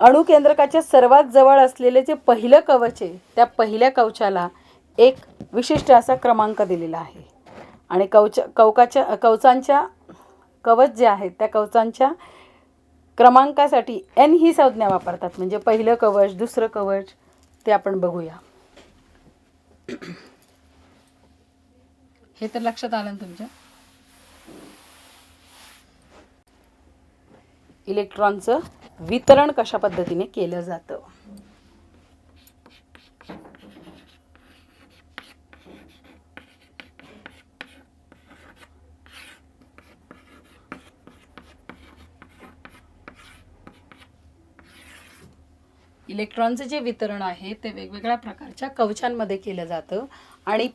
अणुकेंद्रकाच्या सर्वात जवळ असलेले जे पहिलं कवच आहे त्या पहिल्या कवचाला एक विशिष्ट असा क्रमांक दिलेला आहे आणि कवचांच्या कवच जे आहेत त्या कवचांच्या क्रमांकासाठी एन ही संज्ञा वापरतात. म्हणजे पहिलं कवच, दुसरं कवच ते आपण बघूया. हे तर लक्षात आलं ना तुमच्या. इलेक्ट्रॉनचं वितरण कशा पद्धतीने केलं जातं. इलेक्ट्रॉनचं जे वितरण आहे ते वेगवेगळ्या प्रकारच्या कवचांमध्ये केलं जातं आणि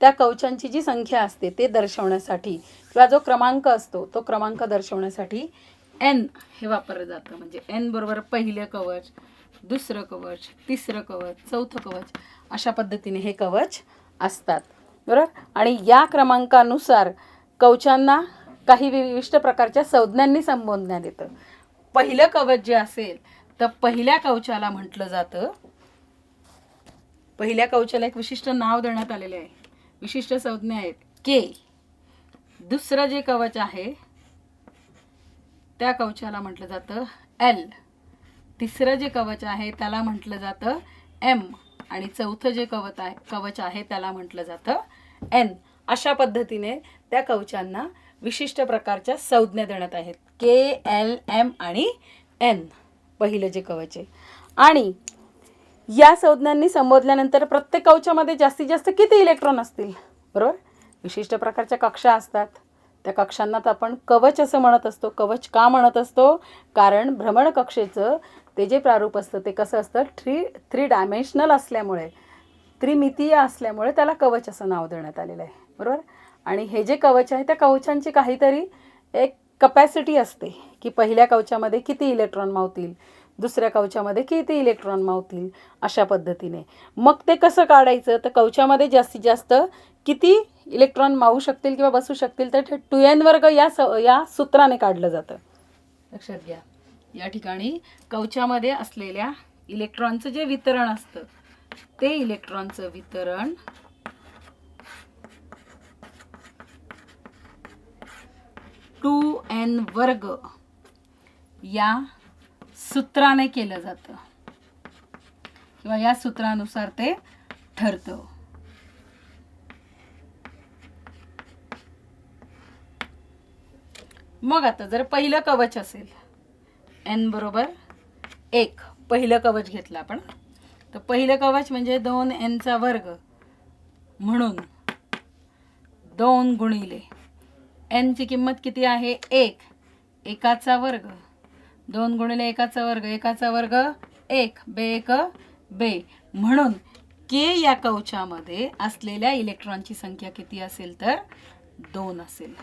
त्या कवचांची जी संख्या असते ते दर्शवण्यासाठी किंवा जो क्रमांक असतो तो क्रमांक दर्शवण्यासाठी एन हे वापरलं जातं. म्हणजे एन बरोबर पहिलं कवच, दुसरं कवच, तिसरं कवच, चौथं कवच अशा पद्धतीने हे कवच असतात. बरोबर. आणि या क्रमांकानुसार कवचांना काही विशिष्ट प्रकारच्या संज्ञांनी संबोधण्यात येतं. पहिलं कवच जे असेल तर पहिल्या कवचाला म्हटलं जातं, पहिल्या कवचाला एक विशिष्ट नाव देण्यात आलेले आहे, विशिष्ट संज्ञा आहेत के. दुसरं जे कवच आहे त्या कवचाला म्हटलं जातं एल. तिसरं जे कवच आहे त्याला म्हटलं जातं एम आणि चौथं जे कवच आहे त्याला म्हटलं जातं एन. अशा पद्धतीने त्या कवचांना विशिष्ट प्रकारच्या संज्ञा देण्यात आहेत. के, एल, एम आणि एन पहिलं जे कवच आहे. आणि या संज्ञांनी संबोधल्यानंतर प्रत्येक कवचामध्ये जास्तीत जास्त किती इलेक्ट्रॉन असतील. बरोबर. विशिष्ट प्रकारच्या कक्षा असतात. त्या कक्षांना तर आपण कवच असं म्हणत असतो. कवच का म्हणत असतो? कारण भ्रमण कक्षेचं ते जे प्रारूप असतं ते कसं असतं, थ्री डायमेन्शनल असल्यामुळे, त्रिमितीय असल्यामुळे त्याला कवच असं नाव देण्यात आलेलं आहे. बरोबर. आणि हे जे कवच आहे त्या कवचांची काहीतरी एक कपॅसिटी असते की पहिल्या कवचामध्ये किती इलेक्ट्रॉन मावतील, दुसऱ्या कवचामध्ये किती इलेक्ट्रॉन मावतील अशा पद्धतीने. मग ते कसं काढायचं तर कवचामध्ये जास्तीत जास्त किती इलेक्ट्रॉन मावू शकतील किंवा बसू शकतील तर 2n वर्ग या सूत्राने काढलं जातं. लक्षात घ्या. या ठिकाणी कवचामध्ये असलेल्या इलेक्ट्रॉनचं जे वितरण असतं ते इलेक्ट्रॉनचं वितरण n वर्ग या सूत्राने केलं जातं किंवा या सूत्रानुसार ते ठरतं. मग आता जर पहिलं कवच असेल n बरोबर 1, पहिलं कवच घेतलं आपण तर पहिलं कवच म्हणजे 2n चा वर्ग म्हणून 2 गुणिले n ची किंमत किती आहे 1, 1चा वर्ग, 2 गुणिले 1चा वर्ग, 1चा वर्ग 1, बे 1 बे. म्हणून के या कवचामध्ये असलेल्या इलेक्ट्रॉनची संख्या किती असेल तर 2 असेल.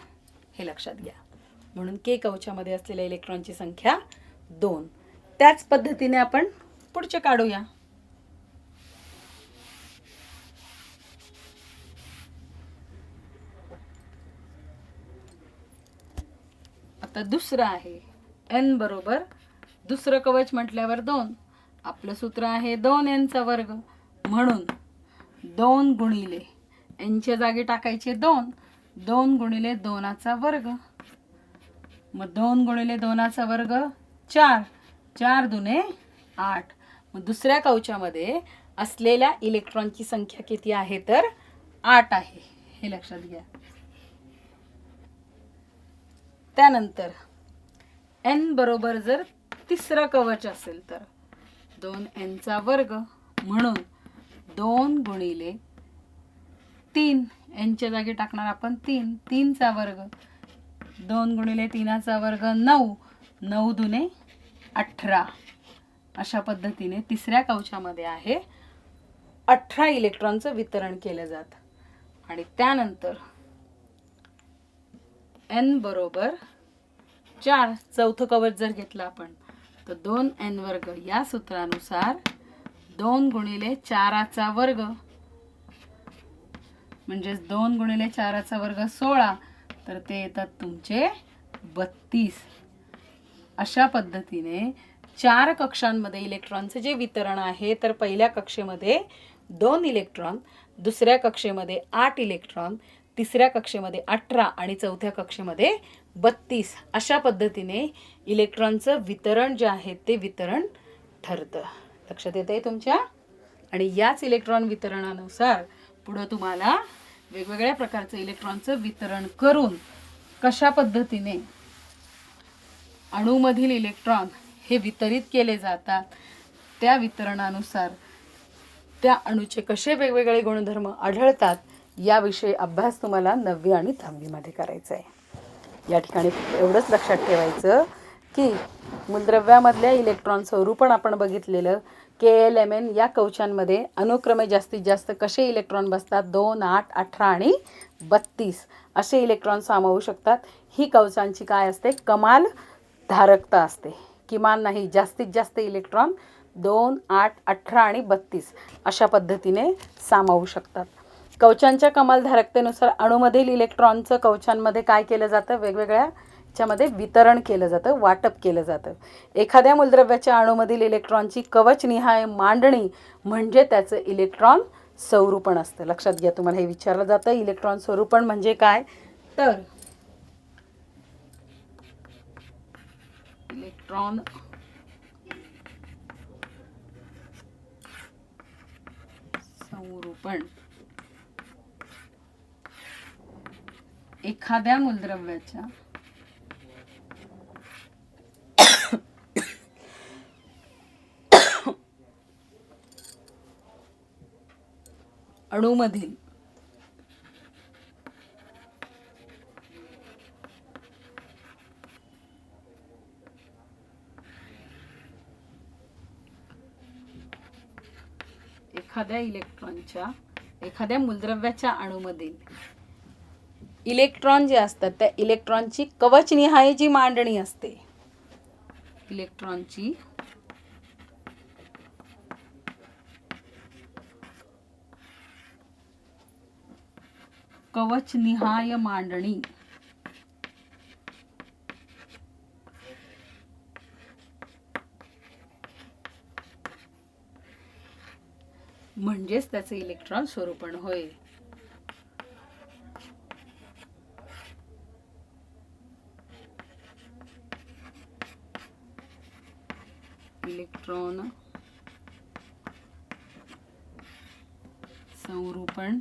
हे लक्षात घ्या. म्हणून के कवचामध्ये असलेल्या इलेक्ट्रॉनची संख्या 2. त्याच पद्धतीने आपण पुढचे काढूया. आता दुसरं आहे n बरोबर दुसरं कवच म्हटल्यावर 2. आपलं सूत्र आहे 2n चा वर्ग म्हणून 2 गुणिले n च्या जागी टाकायचे 2, 2 गुणिले 2चा वर्ग, मग 2 गुणिले 2चा वर्ग 4, 4 दुने 8. मग दुसऱ्या कवचामध्ये असलेल्या इलेक्ट्रॉनची संख्या किती आहे तर 8 आहे. हे लक्षात घ्या. त्यानंतर n बरोबर जर तिसरं कवच असेल तर 2n चा वर्ग म्हणून 2 गुणिले 3, n च्या जागी टाकणार आपण 3, 3चा वर्ग, 2 गुणिले 3चा वर्ग 9, 9 दुने 18. अशा पद्धतीने तिसऱ्या कवचामध्ये आहे 18 इलेक्ट्रॉनचं वितरण केलं जातं. आणि त्यानंतर n बरोबर 4, चौथं कवच जर घेतलं आपण तर 2n वर्ग या सूत्रानुसार 2 गुणिले 4चा वर्ग म्हणजेच 2 गुणिले 4चा वर्ग 16 तर ते येतात तुमचे 32. अशा पद्धतीने 4 कक्षांमध्ये इलेक्ट्रॉनचे जे वितरण आहे, तर पहिल्या कक्षेमध्ये 2 इलेक्ट्रॉन, दुसऱ्या कक्षेमध्ये 8 इलेक्ट्रॉन, तिसऱ्या कक्षेमध्ये 18 आणि चौथ्या कक्षेमध्ये 32 अशा पद्धतीने इलेक्ट्रॉनचं वितरण जे आहे ते वितरण ठरतं. लक्षात येतंय तुमच्या? आणि याच इलेक्ट्रॉन वितरणानुसार पुढं तुम्हाला वेगवेगळ्या प्रकारचं इलेक्ट्रॉनचं वितरण करून कशा पद्धतीने अणूमधील इलेक्ट्रॉन हे वितरित केले जातात, त्या वितरणानुसार त्या अणूचे कसे वेगवेगळे गुणधर्म आढळतात याविषयी अभ्यास तुम्हाला 9वी आणि 10वी मध्ये करायचा आहे. या ठिकाणी एवढंच लक्षात ठेवायचं की मूलद्रव्यामधल्या इलेक्ट्रॉन स्वरूपण आपण बघितलेलं. KLMN या कवचांमध्ये अनुक्रमे जास्तीत जास्त कसे इलेक्ट्रॉन बसतात? 2, 8, 18 आणि 32 असे इलेक्ट्रॉन सामावू शकतात. ही कवचांची काय असते? कमाल धारकता असते. किमान नाही, जास्तीत जास्त इलेक्ट्रॉन 2, 8, 18 आणि 32 अशा पद्धतीने सामावू शकतात. कवचांच्या कमाल धारकतेनुसार अणूमधील इलेक्ट्रॉनचं कवचांमध्ये काय केलं जातं? वेगवेगळ्या च्यामध्ये वितरण केलं जातं, वाटप केलं जातं. एखाद्या मूलद्रव्याच्या अणूमधील इलेक्ट्रॉनची कवचनिहाय मांडणी म्हणजे त्याचं इलेक्ट्रॉन स्वरूपण असतं. लक्षात घ्या, तुम्हाला हे विचारलं जातं इलेक्ट्रॉन स्वरूपण म्हणजे काय? तर इलेक्ट्रॉन स्वरूपण एखाद्या मूलद्रव्याच्या अणूमधील एखाद्या मूलद्रव्याच्या अणूमधील इलेक्ट्रॉन जे असतात त्या इलेक्ट्रॉनची कवचनिहाय जी मांडणी असते, इलेक्ट्रॉनची कवचनिहाय मांडणी म्हणजेच त्याचे इलेक्ट्रॉन स्वरूपण होय. इलेक्ट्रॉन स्वरूपण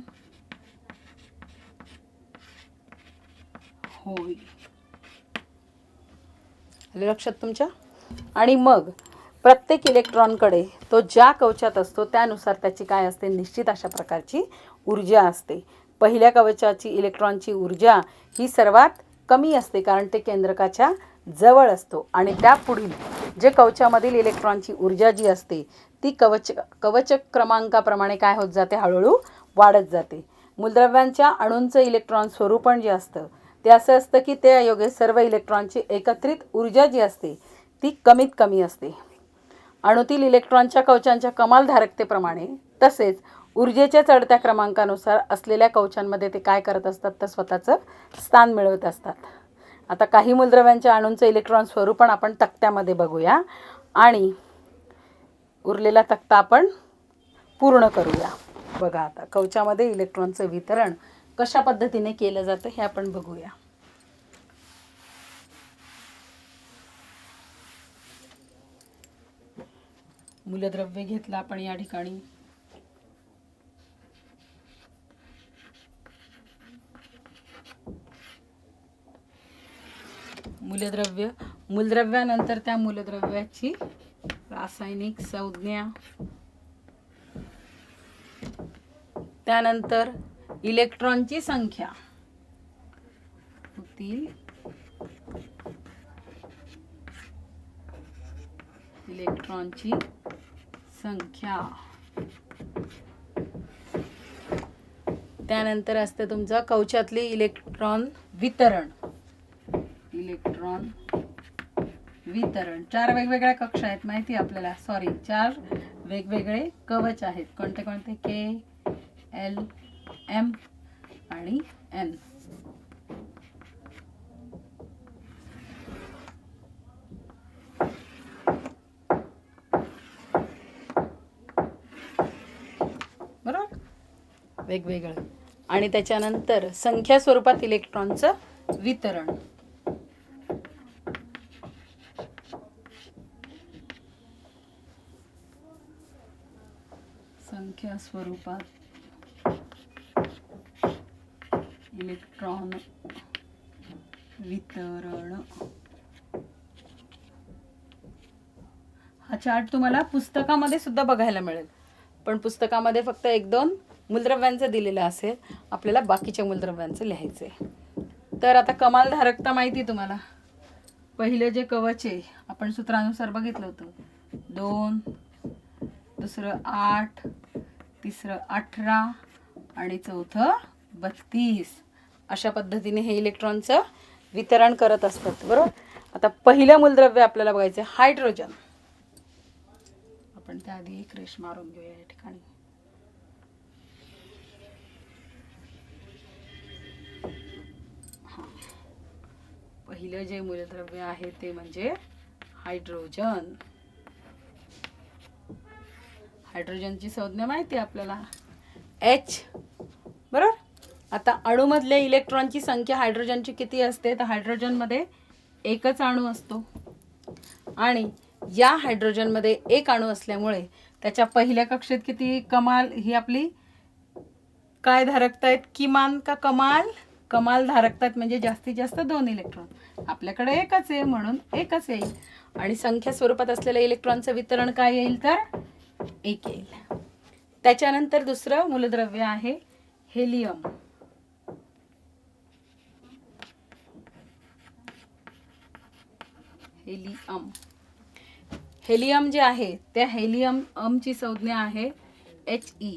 होय. लक्षात तुमच्या? आणि मग प्रत्येक इलेक्ट्रॉनकडे तो ज्या कवचात असतो त्यानुसार त्याची काय असते? निश्चित अशा प्रकारची ऊर्जा असते. पहिल्या कवचाची इलेक्ट्रॉनची ऊर्जा ही सर्वात कमी असते कारण ते केंद्रकाच्या जवळ असतो आणि त्यापुढील जे कवचामधील इलेक्ट्रॉनची ऊर्जा जी असते ती कवच क्रमांकाप्रमाणे काय होत जाते? हळूहळू वाढत जाते. मूलद्रव्यांच्या अणूंचं इलेक्ट्रॉन स्वरूपण जे असतं ते असं असतं की त्या योगे सर्व इलेक्ट्रॉनची एकत्रित ऊर्जा जी असते ती कमीत कमी असते. अणूतील इलेक्ट्रॉनच्या कवचांच्या कमाल धारकतेप्रमाणे तसेच ऊर्जेच्या चढत्या क्रमांकानुसार असलेल्या कवचांमध्ये ते काय करत असतात? तर स्वतःचं स्थान मिळवत असतात. आता काही मूलद्रव्यांच्या अणूंचं इलेक्ट्रॉन स्वरूपण आपण तक्त्यामध्ये बघूया आणि उरलेला तक्ता आपण पूर्ण करूया. बघा, आता कवचामध्ये इलेक्ट्रॉनचं वितरण कशा पद्धतीने केलं जातं हे आपण बघूया. मूलद्रव्य घेतलं आपण या ठिकाणी. मूलद्रव्यानंतर त्या मूलद्रव्याची रासायनिक संज्ञा, त्यानंतर इलेक्ट्रॉनची संख्या होतील. इलेक्ट्रॉनची संख्या, त्यानंतर असते तुमचा कवचातली इलेक्ट्रॉन वितरण. इलेक्ट्रॉन वितरण 4 वेगवेगळ्या कक्षा आहेत माहिती आपल्याला. 4 वेगवेगळे कवच आहेत. कोणते कोणते? K, L, M आणि N. वेगवेगळं. आणि त्याच्यानंतर संख्या स्वरूपात इलेक्ट्रॉनचं वितरण. संख्या स्वरूपात इलेक्ट्रॉन वितरण. हा चार्ट तुम्हाला पुस्तकामध्ये सुद्धा बघायला मिळेल, पण पुस्तकामध्ये फक्त 1-2 मूलद्रव्यांचं दिलेलं असेल, आपल्याला बाकीच्या मूलद्रव्यांचं लिहायचं आहे. तर आता कमाल धारकता माहिती तुम्हाला. पहिलं जे कवच आहे आपण सूत्रानुसार बघितलं होतं, 2, दुसरं 8, तिसरं 18 आणि चौथं 32. अशा पद्धतीने हे इलेक्ट्रॉनचं वितरण करत असतात, बरोबर. आता पहिलं मूलद्रव्य आपल्याला बघायचं आहे हायड्रोजन. आपण त्याआधी एक रेष मारून घेऊया या ठिकाणी. पहिलं जे मूलद्रव्य आहे ते म्हणजे हायड्रोजन. हायड्रोजनची संज्ञा माहिती आहे आपल्याला, H, बरोबर. आता अणूमधल्या इलेक्ट्रॉनची संख्या हायड्रोजनची किती असते, तर हायड्रोजनमध्ये एकच अणू असतो आणि या हायड्रोजनमध्ये एक अणू असल्यामुळे त्याच्या पहिल्या कक्षेत किती कमाल, ही आपली काय धारकता आहेत, किमान का कमाल, कमाल धारकता म्हणजे जास्तीत जास्त 2 इलेक्ट्रॉन. आपल्याकडे एकच आहे म्हणून एकच येईल. आणि संख्या स्वरूपात असलेल्या इलेक्ट्रॉनचं वितरण काय येईल, तर 1 येईल. त्याच्यानंतर दुसरं मूलद्रव्य आहे हेलियम. हेलियम जे आहे त्या हेलियमची संज्ञा आहे He.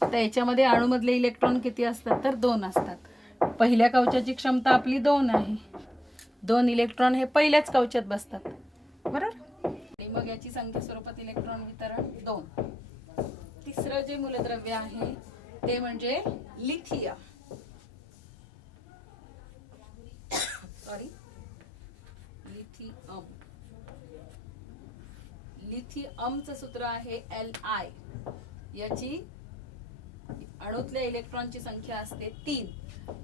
आता याच्यामध्ये अणूमधले इलेक्ट्रॉन किती असतात, तर 2 असतात. पहिल्या कवचाची क्षमता आपली 2 आहे. 2 इलेक्ट्रॉन हे पहिल्याच कवचात बसतात, बरोबर. आणि मग याची संख्या स्वरूपात इलेक्ट्रॉन वितरण 2. तिसरं जे मूलद्रव्य आहे ते म्हणजे लिथियम. लिथियमचं सूत्र आहे Li. याची अणूतल्या इलेक्ट्रॉनची संख्या असते 3.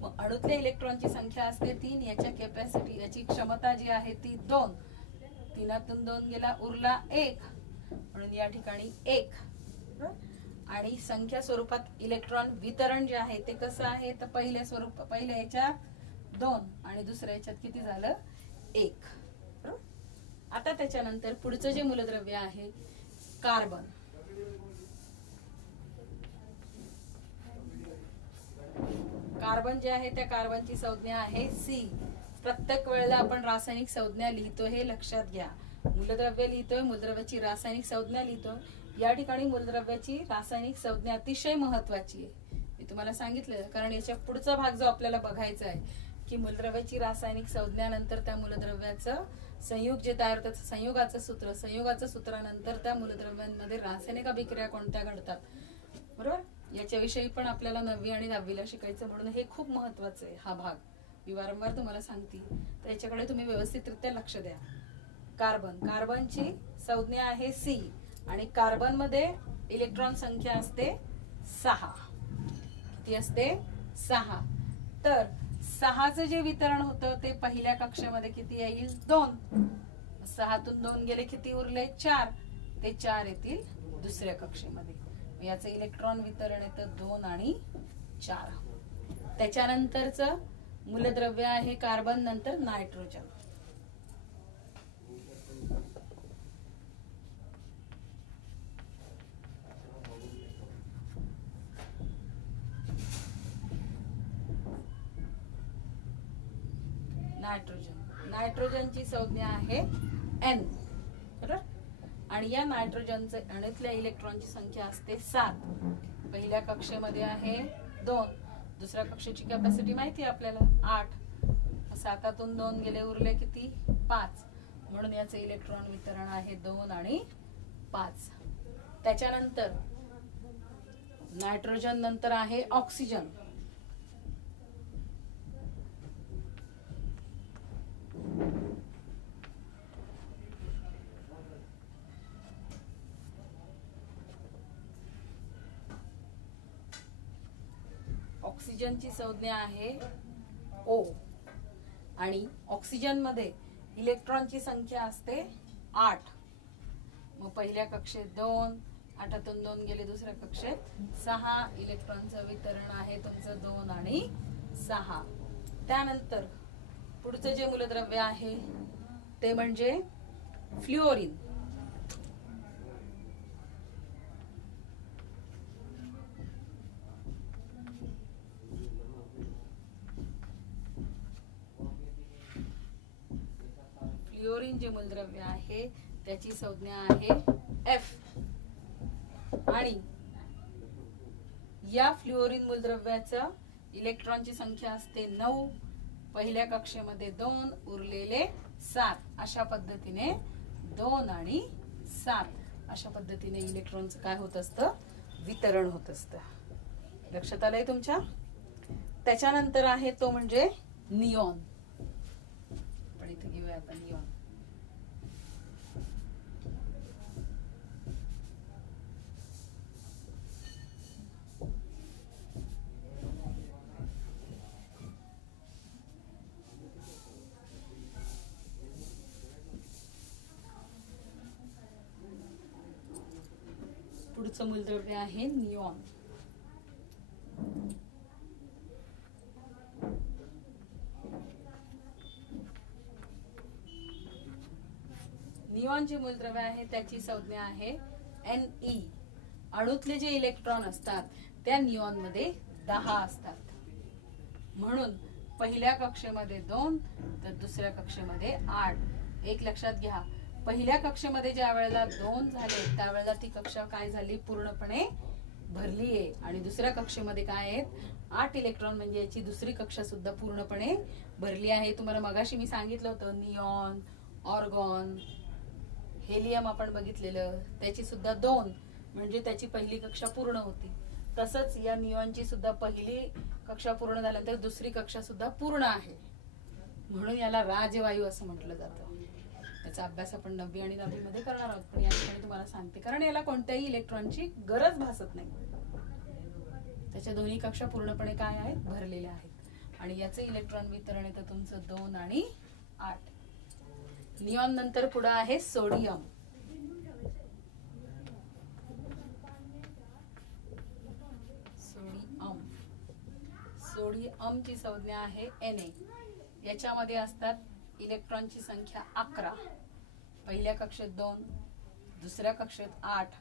मग अणूतल्या इलेक्ट्रॉनची संख्या असते 3, याच्या कॅपॅसिटी, याची क्षमता जी आहे ती 2. 3तून 2 गेला, उरला 1, म्हणून या ठिकाणी 1. आणि संख्या स्वरूपात इलेक्ट्रॉन वितरण जे आहे ते कसं आहे, तर पहिल्या याच्यात 2 आणि दुसऱ्या याच्यात किती झालं, 1. आता त्याच्यानंतर पुढचं जे मूलद्रव्य आहे कार्बन. कार्बन जे आहे त्या कार्बनची संज्ञा आहे C. प्रत्येक वेळेला आपण रासायनिक संज्ञा लिहितो हे लक्षात घ्या. मूलद्रव्य लिहितोय, मूलद्रव्याची रासायनिक संज्ञा लिहितोय. या ठिकाणी मूलद्रव्याची रासायनिक संज्ञा अतिशय महत्वाची आहे. मी तुम्हाला सांगितलं, कारण याच्या पुढचा भाग जो आपल्याला बघायचा आहे की मूलद्रव्याची रासायनिक संज्ञानंतर त्या मूलद्रव्याचं संयुग जे तयार होतं, संयुगाचं सूत्रानंतर त्या मूलद्रव्यांमध्ये रासायनिक अभिक्रिया कोणत्या घडतात, बरोबर. याच्याविषयी पण आपल्याला 9वी आणि 10वीला शिकायचं, म्हणून हे खूप महत्वाचं आहे हा भाग. मी वारंवार तुम्हाला सांगते, तर याच्याकडे तुम्ही व्यवस्थितरित्या लक्ष द्या. कार्बनची संज्ञा आहे C आणि कार्बन मध्ये इलेक्ट्रॉन संख्या असते 6. किती असते, 6. तर 6चं जे वितरण होतं ते पहिल्या कक्षेमध्ये किती येईल, 2. 6तून 2 गेले, किती उरले, 4. ते 4 येतील दुसऱ्या कक्षेमध्ये. याचं इलेक्ट्रॉन वितरण येतं 2 आणि 4. त्याच्यानंतरचं मूलद्रव्य आहे कार्बन, नंतर नायट्रोजन. नायट्रोजनची संज्ञा आहे N, बरोबर. आणि या नायट्रोजनचे अणूतल्या इलेक्ट्रॉनची संख्या असते 7. पहिल्या कक्षेमध्ये आहे 2, दुसऱ्या कक्षेची कॅपॅसिटी माहिती आहे आपल्याला 8. 7तून 2 गेले, उरले किती, 5. म्हणून याचे इलेक्ट्रॉन वितरण आहे 2 आणि 5. त्याच्यानंतर नायट्रोजन नंतर आहे ऑक्सिजन. ऑक्सिजनची संज्ञा आहे O आणि ऑक्सिजन मध्ये इलेक्ट्रॉनची संख्या असते 8. मग पहिल्या कक्षेत 2, 8तून 2 गेले दुसऱ्या कक्षेत 6. इलेक्ट्रॉनचं वितरण आहे तुमचं 2 आणि 6. त्यानंतर पुढचं जे मूलद्रव्य आहे ते म्हणजे फ्लुओरिन. फ्लुओरिन जे मूलद्रव्य आहे त्याची संज्ञा आहे F आणि या फ्लुओरिन मूलद्रव्याचं इलेक्ट्रॉनची संख्या असते 9. पहिल्या कक्षेमध्ये 2, उरलेले 7. अशा पद्धतीने 2 आणि 7 अशा पद्धतीने इलेक्ट्रॉनचं काय होत असतं, वितरण होत असतं. लक्षात आलंय तुमच्या? त्याच्यानंतर आहे तो म्हणजे निऑन. पण इथे घेऊया आपण निऑन. पुढचं मूलद्रव्य आहे निऑन. निऑन जे मूलद्रव्य आहे त्याची संज्ञा आहे Ne. अणूतले जे इलेक्ट्रॉन असतात त्या निऑन मध्ये 10 असतात. म्हणून पहिल्या कक्षेमध्ये 2 तर दुसऱ्या कक्षेमध्ये 8. एक लक्षात घ्या, पहिल्या कक्षेमध्ये ज्या वेळेला 2 झाले त्यावेळेला ती कक्षा काय झाली, पूर्णपणे भरली आहे. आणि दुसऱ्या कक्षेमध्ये काय आहेत 8 इलेक्ट्रॉन, म्हणजे याची दुसरी कक्षा सुद्धा पूर्णपणे भरली आहे. तुम्हाला मगाशी मी सांगितलं होतं निऑन, ऑर्गॉन, हेलियम आपण बघितलेलं, त्याची सुद्धा 2 म्हणजे त्याची पहिली कक्षा पूर्ण होती. तसंच या निऑनची सुद्धा पहिली कक्षा पूर्ण झाल्यानंतर दुसरी कक्षा सुद्धा पूर्ण आहे. म्हणून याला राजवायू असं म्हटलं जातं. त्याचा अभ्यास आपण 9वी आणि 10वी मध्ये करणार आहोत, पण या ठिकाणी तुम्हाला सांगते कारण याला कोणत्याही इलेक्ट्रॉनची गरज भासत नाही. त्याच्या दोन्ही कक्षा पूर्णपणे काय आहेत, भरलेल्या आहेत. आणि याचे इलेक्ट्रॉन वितरण येतं तुमचं 2 आणि 8. निऑन नंतर पुढे आहे सोडियम. सोडियमची संज्ञा आहे Na. याच्यामध्ये असतात इलेक्ट्रॉनची संख्या 11. पहिल्या कक्षेत 2, दुसऱ्या कक्षेत 8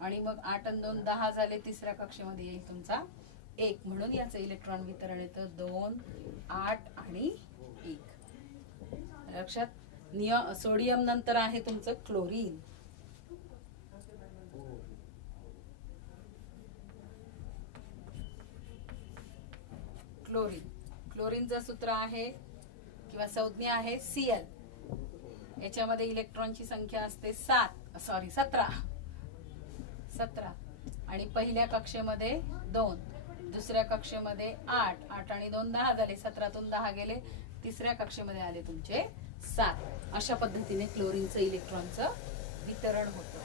आणि मग 8 आणि 2 10 झाले. तिसऱ्या कक्षेमध्ये येईल तुमचा 1. म्हणून याचं इलेक्ट्रॉन वितरण येतं 2, 8 आणि 1. लक्षात? सोडियम नंतर आहे तुमचं क्लोरीन. क्लोरीनचं सूत्र आहे किंवा संज्ञा आहे Cl. याच्यामध्ये इलेक्ट्रॉनची संख्या असते 17 आणि पहिल्या कक्षेमध्ये 2, दुसऱ्या कक्षेमध्ये 8. 8 आणि 2 10 झाले. 17तून 10 गेले. तिसऱ्या कक्षेमध्ये आले तुमचे 7. अशा पद्धतीने क्लोरीनचं इलेक्ट्रॉनचं वितरण होतं.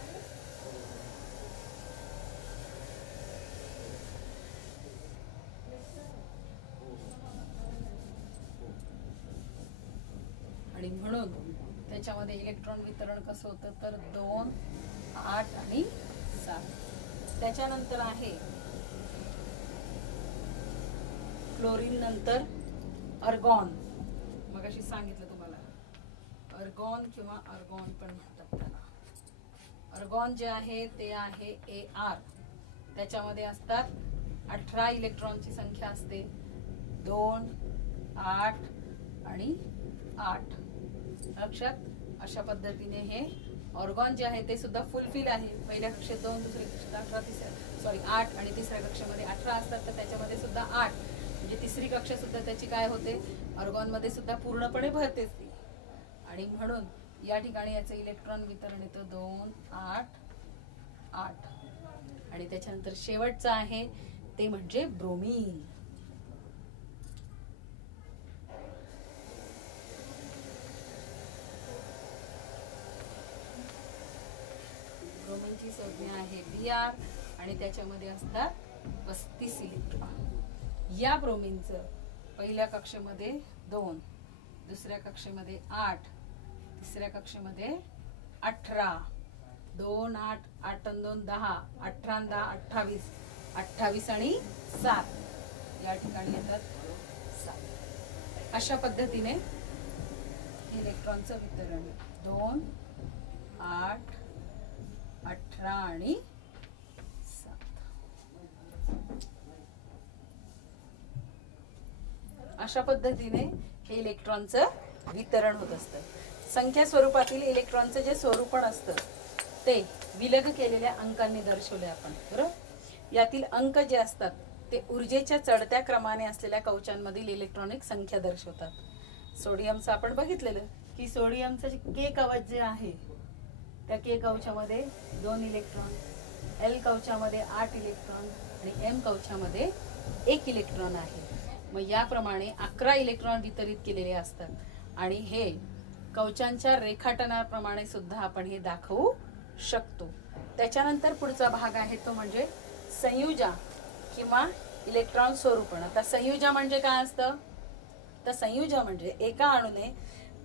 आणि म्हणून त्याच्यामध्ये इलेक्ट्रॉन वितरण कसं होतं तर 2, 8 आणि 7. त्याच्यानंतर आहे क्लोरीन नंतर अर्गॉन. मग अशी सांगितलं तुम्हाला अर्गॉन किंवा अर्गॉन पण म्हणतात त्याला. अर्गॉन जे आहे ते आहे Ar. त्याच्यामध्ये असतात 18 इलेक्ट्रॉनची संख्या असते 2, 8 आणि 8. लक्षात? अशा पद्धतीने हे ऑर्गॉन जे आहे ते सुद्धा फुलफिल आहे. पहिल्या कक्षेत 2, दुसऱ्या कक्षेत 8 आणि तिसऱ्या कक्षेमध्ये 18 असतात. तर त्याच्यामध्ये सुद्धा 8 म्हणजे तिसरी कक्षा सुद्धा त्याची काय होते, ऑर्गॉन मध्ये सुद्धा पूर्णपणे भरतेच ती. आणि म्हणून या ठिकाणी याचं इलेक्ट्रॉन वितरण येतं 2, 8, 8. आणि त्याच्यानंतर शेवटचं आहे ते म्हणजे ब्रोमीन. ब्रोमीनची संज्ञा आहे Br आणि त्याच्यामध्ये असतात 35 इलेक्ट्रॉन. या ब्रोमिनचं पहिल्या कक्षेमध्ये 2, दुसऱ्या कक्षेमध्ये 8, तिसऱ्या कक्षेमध्ये 18, 2 8 8 आणि 2 10, 18 आणि 10 28, 28 आणि 7 या ठिकाणी येतात 7. अशा पद्धतीने इलेक्ट्रॉनचं वितरण 2 8 18 आणि 7. अशा पद्धतीने हे इलेक्ट्रॉनचं वितरण होत असतं. संख्या स्वरूपातील इलेक्ट्रॉनचं जे स्वरूपण असतं ते विलग केलेल्या अंकांनी दर्शवले आपण, बरोबर. यातील अंक जे असतात ते ऊर्जेच्या चढत्या क्रमाने असलेल्या कवचांमधील इलेक्ट्रॉनिक संख्या दर्शवतात. सोडियमचं आपण बघितलेलं की सोडियमचं के कवच जे आहे त्या के कवचामध्ये 2 इलेक्ट्रॉन, एल कवचामध्ये 8 इलेक्ट्रॉन आणि एम कवचामध्ये 1 इलेक्ट्रॉन आहे. मग याप्रमाणे 11 इलेक्ट्रॉन वितरित केलेले असतात आणि हे कवचांच्या रेखाटनाप्रमाणे सुद्धा आपण हे दाखवू शकतो. त्याच्यानंतर पुढचा भाग आहे तो म्हणजे संयुजा किंवा इलेक्ट्रॉन स्वरूपण. आता संयुजा म्हणजे काय असतं, तर संयुजा म्हणजे एका अणूने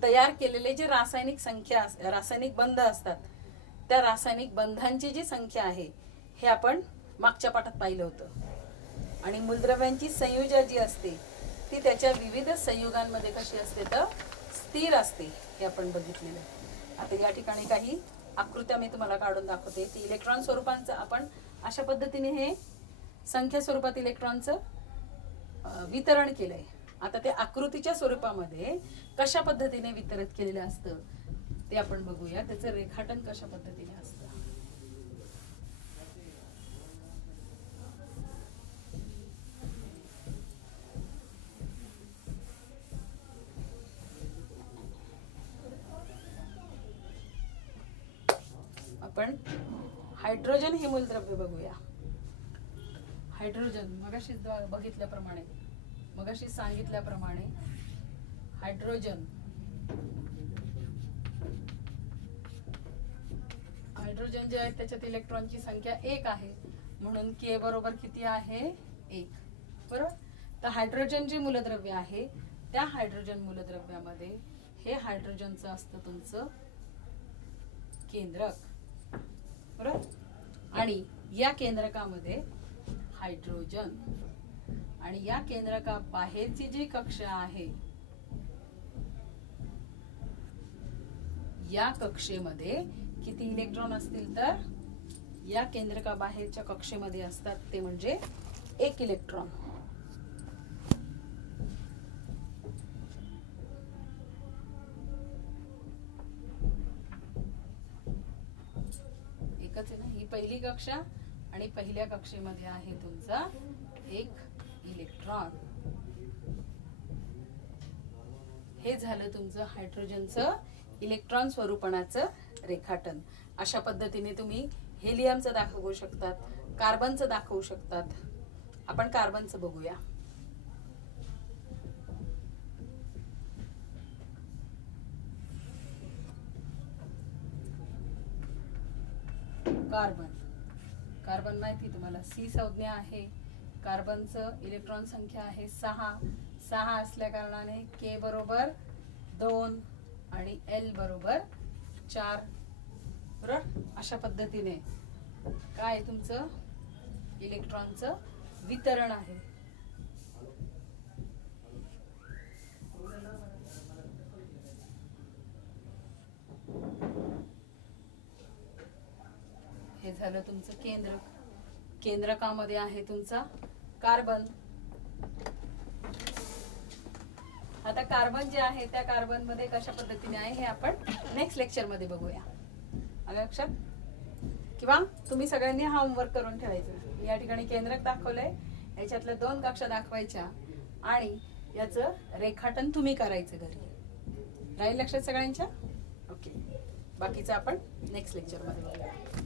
तयार केलेले जे रासायनिक बंध असतात त्या रासायनिक बंधांची जी संख्या आहे हे आपण मागच्या पाठात पाहिलं होतं. आणि मूलद्रव्यांची संयुजा जी असते ती त्याच्या विविध संयुगांमध्ये कशी असते तर स्थिर असते, हे आपण बघितलेलं. आता या ठिकाणी काही आकृत्या मी तुम्हाला काढून दाखवते. ती इलेक्ट्रॉन स्वरूपांचं आपण अशा पद्धतीने हे संख्या स्वरूपात इलेक्ट्रॉनचं वितरण केलंय. आता ते आकृतीच्या स्वरूपामध्ये कशा पद्धतीने वितरित केलेलं असतं ते आपण बघूया. त्याचं रेखाटन कशा पद्धतीने असतं. आपण हायड्रोजन हे मूलद्रव्य बघूया. हायड्रोजन मगाशी बघितल्याप्रमाणे, मगाशी सांगितल्याप्रमाणे हायड्रोजन जे आहे त्याच्यात इलेक्ट्रॉनची संख्या 1 आहे म्हणून के बरोबर किती आहे 1, बरोबर. तर हायड्रोजन जे मूलद्रव्य आहे त्या हायड्रोजन मूलद्रव्यामध्ये हे हायड्रोजनचं असतं तुमचं केंद्रक, बरोबर. आणि या केंद्रकामध्ये हायड्रोजन आणि या केंद्रका बाहेरची जी कक्षा आहे या कक्षेमध्ये किती इलेक्ट्रॉन असतील तर या केंद्रका बाहेरच्या कक्षेमध्ये असतात ते म्हणजे 1 इलेक्ट्रॉन. एकच आहे ना, ही पहिली कक्षा आणि पहिल्या कक्षेमध्ये आहे तुमचा 1 इलेक्ट्रॉन. हे झालं तुमचं हायड्रोजनचं इलेक्ट्रॉन स्वरूपणाचं रेखाटन. अशा पद्धतीने तुम्ही हेलियमचं दाखवू शकतात, कार्बनचं दाखवू शकतात. आपण कार्बनचं बघूया. कार्बन माहिती तुम्हाला सी संज्ञा आहे. कार्बनचं इलेक्ट्रॉन संख्या आहे 6 असल्या कारणाने के बरोबर 2 आणि एल बरोबर 4, बरोबर. अशा पद्धतीने काय तुमचं इलेक्ट्रॉनचं वितरण आहे. हे झालं तुमचं केंद्रकामध्ये आहे तुमचा कार्बन. आता कार्बन जे आहे त्या कार्बन मध्ये कशा पद्धतीने आहे हे आपण नेक्स्ट लेक्चर मध्ये बघूया. आलं लक्षात? किंवा तुम्ही सगळ्यांनी हा होमवर्क करून ठेवायचं. या ठिकाणी केंद्रक दाखवलंय, याच्यातल्या 2 कक्षा दाखवायच्या आणि याचं रेखाटन तुम्ही करायचं घरी. राहील लक्षात सगळ्यांच्या? ओके. बाकीचं आपण नेक्स्ट लेक्चर मध्ये बघूया.